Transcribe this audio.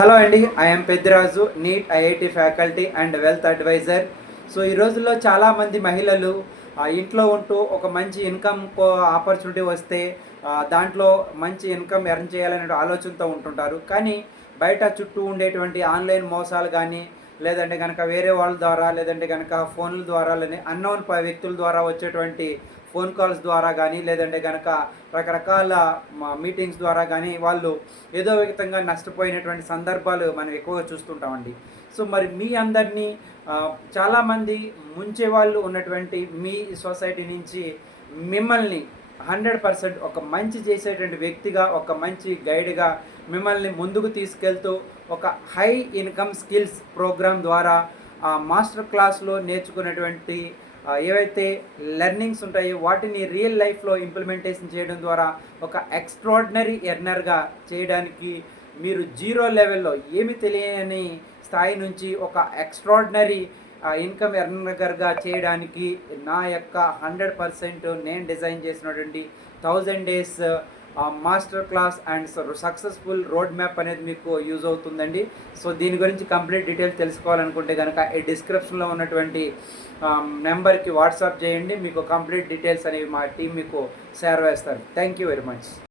Hello అండి, I'm Peddiraju, NEET IIT faculty and wealth advisor. So ఈ రోజుల్లో చాలామంది మహిళలు ఇంట్లో ఉంటూ ఒక మంచి ఇన్కమ్ ఆపర్చునిటీ వస్తే దాంట్లో మంచి ఇన్కమ్ ఎర్న్ చేయాలనే ఆలోచనతో ఉంటుంటారు. కానీ బయట చుట్టూ ఉండేటువంటి ఆన్లైన్ మోసాలు కానీ, లేదంటే కనుక వేరే వాళ్ళ ద్వారా, లేదంటే కనుక ఫోన్ల ద్వారా, అన్నోన్ వ్యక్తుల ద్వారా వచ్చేటువంటి ఫోన్ కాల్స్ ద్వారా కానీ, లేదంటే కనుక రకరకాల మీటింగ్స్ ద్వారా కానీ వాళ్ళు ఏదో విధంగా నష్టపోయినటువంటి సందర్భాలు మనం ఎక్కువగా చూస్తుంటామండి. సో మరి మీ అందరినీ చాలామంది ముంచే వాళ్ళు ఉన్నటువంటి మీ సొసైటీ నుంచి మిమ్మల్ని 100% ఒక మంచి చేసేటువంటి వ్యక్తిగా, ఒక మంచి గైడ్గా మిమ్మల్ని ముందుకు తీసుకెళ్తూ ఒక హై ఇన్కమ్ స్కిల్స్ ప్రోగ్రామ్ ద్వారా మాస్టర్ క్లాస్లో నేర్చుకున్నటువంటి ఏవైతే లెర్నింగ్స్ ఉంటాయో వాటిని రియల్ లైఫ్లో ఇంప్లిమెంటేషన్ చేయడం ద్వారా ఒక ఎక్స్ట్రాడినరీ ఎర్నర్గా చేయడానికి, మీరు జీరో లెవెల్లో ఏమి తెలియని స్థాయి నుంచి ఒక ఎక్స్ట్రాడినరీ ఇన్కమ్ ఎర్నర్గా చేయడానికి నా యొక్క 100% నేను డిజైన్ చేసినటువంటి 1000 days master class and successful road map అనేది మీకు యూజ్ అవుతుందండి. సో దీని గురించి కంప్లీట్ డీటెయిల్స్ తెలుసుకోవాలనుకుంటే కనుక ఈ డిస్క్రిప్షన్లో ఉన్నటువంటి నెంబర్కి వాట్సాప్ చేయండి. మీకు కంప్లీట్ డీటెయిల్స్ అనేవి మా టీం మీకు షేర్ వేస్తారు. Thank you very much.